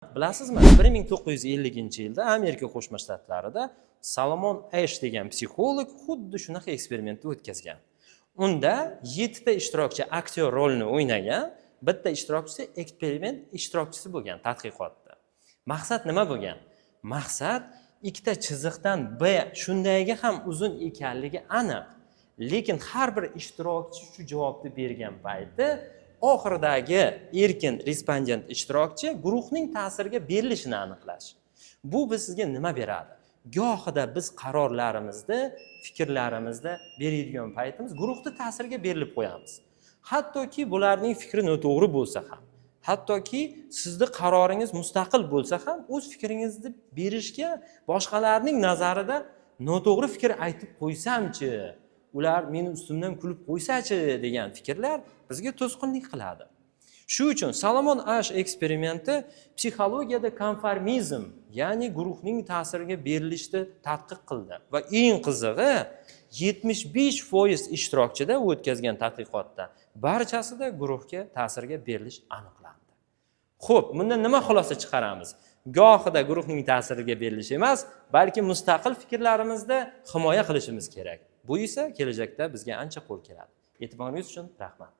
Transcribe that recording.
Bilasizmi, 1950-yilda Amerika Qo'shma Shtatlarida Salomon Ash degan psixolog xuddi shunaqa eksperimentni o'tkazgan. Unda 7 ta ishtirokchi aktyor rolini o'ynagan, bitta ishtirokchisi eksperiment ishtirokchisi bo'lgan tadqiqotda. Maqsad nima bo'lgan? Maqsad ikkita chiziqdan B shundayga ham uzun ekanligi aniq. Lekin har bir ishtirokchi shu javobni bergan payti oxiridagi erkin respondent ishtirokchi guruhning ta'siriga berilishini aniqlash. Bu bizga nima beradi? Gohida biz qarorlarimizda, fikrlarimizda beradigan paytimiz guruhning ta'siriga berilib qo'yamiz. Hattoki bularning fikri noto'g'ri bo'lsa ham, hattoki sizning qaroringiz mustaqil bo'lsa ham, o'z fikringizni berishga boshqalarning nazarida noto'g'ri fikr aytib qo'ysamchi, ular meni ustimdan kulib qo'ysachi degan fikrlar bizga to'sqinlik qiladi. Shu uchun Salomon Ash eksperimenti psixologiyada konformizm, ya'ni guruhning ta'siriga berilishni tadqiq qildi va eng qizig'i 75% ishtirokchida o'tkazgan tadqiqotda barchasida guruhga ta'sirga berilish aniqlandi. Xo'p, bundan nima xulosa chiqaramiz? Gohida guruhning ta'siriga berilish emas, balki mustaqil fikrlarimizda himoya qilishimiz kerak. Bu esa kelajakda bizga ancha qo'l keladi. E'tiboringiz uchun rahmat.